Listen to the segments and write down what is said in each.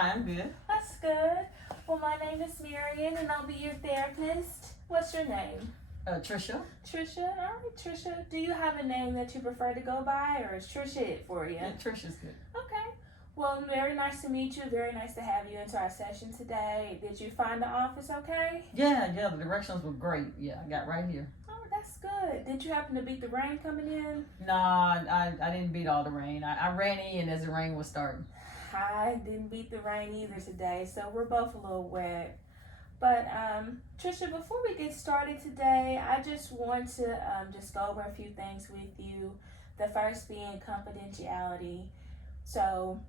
Hi, I'm good. That's good. Well, my name is Marion, and I'll be your therapist. What's your name? Trisha. Trisha. All right, Trisha. Do you have a name that you prefer to go by, or is Trisha it for you? Yeah, Trisha's good. Okay. Well, very nice to meet you. Very nice to have you into our session today. Did you find the office okay? Yeah, the directions were great. Yeah, I got right here. Oh, that's good. Did you happen to beat the rain coming in? No, I didn't beat all the rain. I ran in as the rain was starting. I didn't beat the rain either today, so we're both a little wet. But Trisha, before we get started today, I just want to just go over a few things with you. The first being confidentiality. So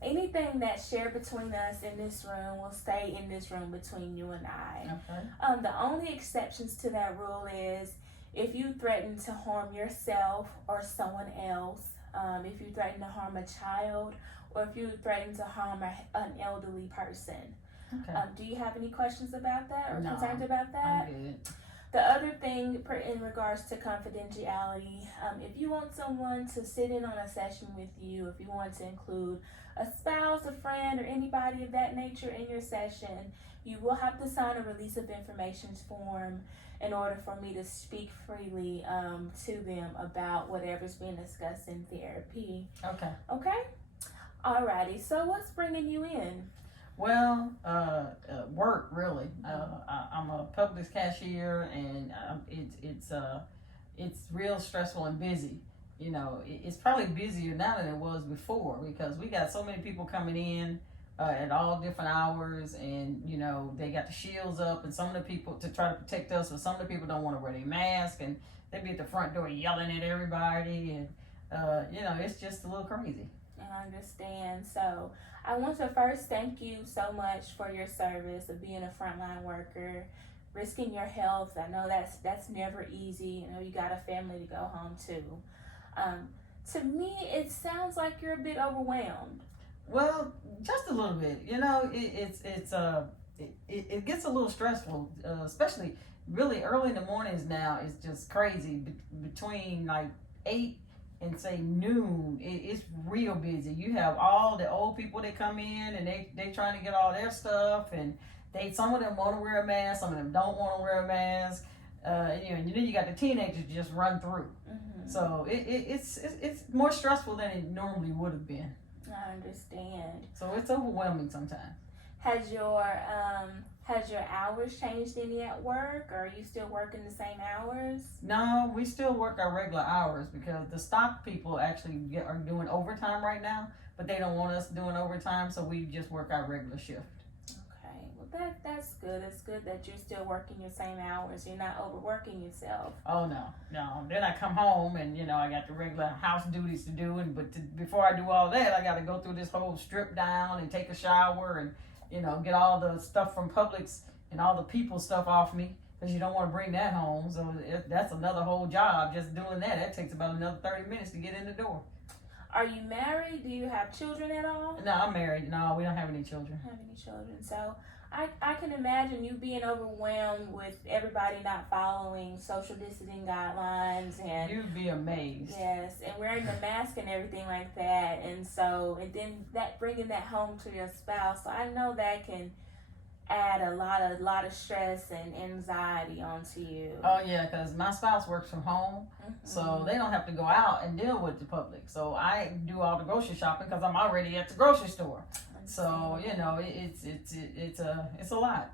anything that's shared between us in this room will stay in this room between you and I. Okay. The only exceptions to that rule is if you threaten to harm yourself or someone else, if you threaten to harm a child, or if you threaten to harm an elderly person. Okay. Do you have any questions about that or No, concerns about that? I'm good. The other thing in regards to confidentiality, if you want someone to sit in on a session with you, if you want to include a spouse, a friend, or anybody of that nature in your session, you will have to sign a release of information form in order for me to speak freely to them about whatever's being discussed in therapy. Okay. Okay? Alrighty, so what's bringing you in? Well, work really. I'm a Publix cashier, and it's real stressful and busy. You know, it's probably busier now than it was before because we got so many people coming in at all different hours, and you know they got the shields up, and some of the people to try to protect us, but some of the people don't want to wear their mask, and they be at the front door yelling at everybody, and you know it's just a little crazy. I understand. So I want to first thank you so much for your service of being a frontline worker, risking your health. I know that's never easy. You know, you got a family to go home to. To me, it sounds like you're a bit overwhelmed. Well, just a little bit. You know, it gets a little stressful, especially really early in the mornings. Now it's just crazy between like 8 and say noon. It's real busy. You have all the old people that come in, and they trying to get all their stuff, and some of them want to wear a mask, some of them don't want to wear a mask. And then you got the teenagers just run through. Mm-hmm. So it's more stressful than it normally would have been. I understand. So it's overwhelming sometimes. Has your hours changed any at work, or are you still working the same hours? No, we still work our regular hours because the stock people actually are doing overtime right now, but they don't want us doing overtime, so we just work our regular shift. Okay, well that's good. It's good that you're still working your same hours. You're not overworking yourself. Oh no. Then I come home and you know I got the regular house duties to do, before I do all that, I got to go through this whole strip down and take a shower and you know get all the stuff from Publix and all the people stuff off me because you don't want to bring that home. So that's another whole job just doing that. That takes about another 30 minutes to get in the door. Are you married? Do you have children at all? No, I'm married. No, we don't have any children. Have any children? So I can imagine you being overwhelmed with everybody not following social distancing guidelines and you'd be amazed. Yes, and wearing the mask and everything like that, and then that bringing that home to your spouse. So I know that can add a lot of stress and anxiety onto you. Oh yeah, because my spouse works from home, so they don't have to go out and deal with the public. So I do all the grocery shopping because I'm already at the grocery store. So you know it's a lot.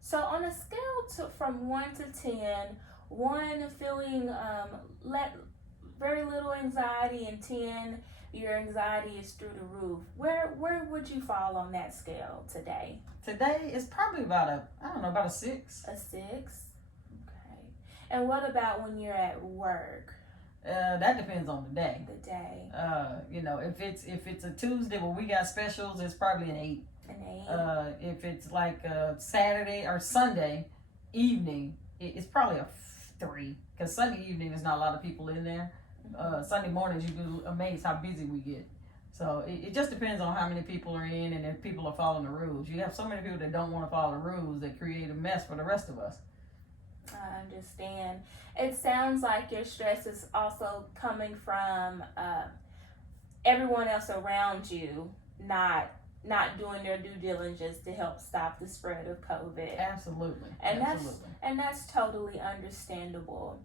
So on a scale from 1 to 10, 1 feeling very little anxiety, and 10 your anxiety is through the roof, where would you fall on that scale today? Today is probably about a 6. A 6? Okay. And what about when you're at work? That depends on the day. The day. You know, if it's a Tuesday where we got specials, it's probably an 8. An 8. If it's like a Saturday or Sunday evening, it's probably a 3. Because Sunday evening there's not a lot of people in there. Sunday mornings you'd be amazed how busy we get. So it just depends on how many people are in and if people are following the rules. You have so many people that don't want to follow the rules that create a mess for the rest of us. I understand. It sounds like your stress is also coming from everyone else around you not not doing their due diligence to help stop the spread of COVID. Absolutely. And Absolutely. that's totally understandable.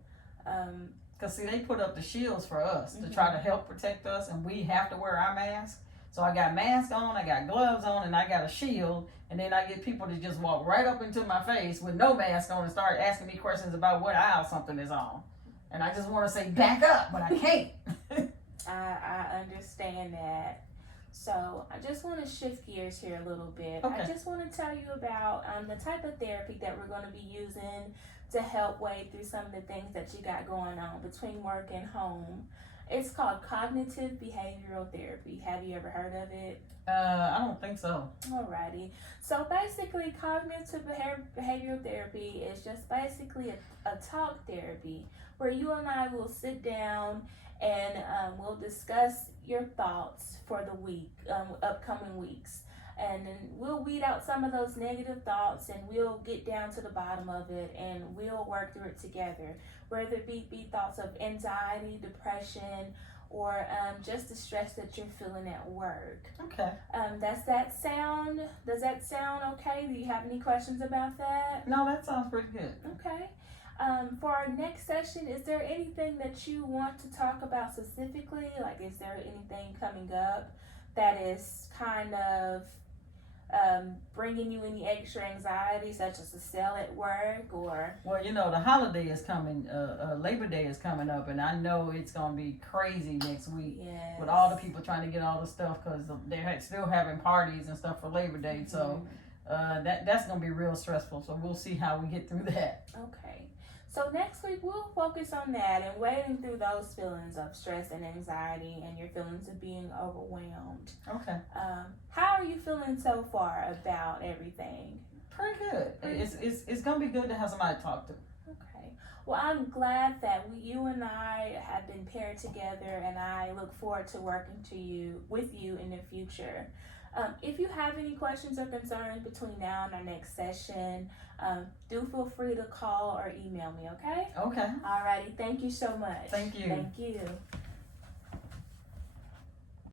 Because, see, they put up the shields for us to try to help protect us, and we have to wear our mask. So I got mask on, I got gloves on, and I got a shield. And then I get people to just walk right up into my face with no mask on and start asking me questions about what aisle something is on. And I just want to say, back up, but I can't. I understand that. So I just want to shift gears here a little bit. Okay. I just want to tell you about the type of therapy that we're going to be using to help wade through some of the things that you got going on between work and home. It's called cognitive behavioral therapy. Have you ever heard of it? I don't think so. Alrighty. So basically, cognitive behavioral therapy is just basically a talk therapy where you and I will sit down and we'll discuss your thoughts for the week, upcoming weeks. And then we'll weed out some of those negative thoughts and we'll get down to the bottom of it and we'll work through it together. Whether it be thoughts of anxiety, depression, or just the stress that you're feeling at work. Okay. Does that sound okay? Do you have any questions about that? No, that sounds pretty good. Okay. For our next session, is there anything that you want to talk about specifically? Like, is there anything coming up that is kind of bringing you any extra anxiety, such as a sale at work, or? Well, you know, the holiday is coming, Labor Day is coming up, and I know it's going to be crazy next week. Yes. With all the people trying to get all the stuff, because they're still having parties and stuff for Labor Day. Mm-hmm. So that's going to be real stressful. So we'll see how we get through that. Okay. So next week we'll focus on that and wading through those feelings of stress and anxiety and your feelings of being overwhelmed. Okay. How are you feeling so far about everything? Pretty good. It's going to be good to have somebody to talk to. Okay. Well, I'm glad that you and I have been paired together, and I look forward to working with you in the future. If you have any questions or concerns between now and our next session, do feel free to call or email me, okay? Okay. Alrighty, thank you so much. Thank you. Thank you.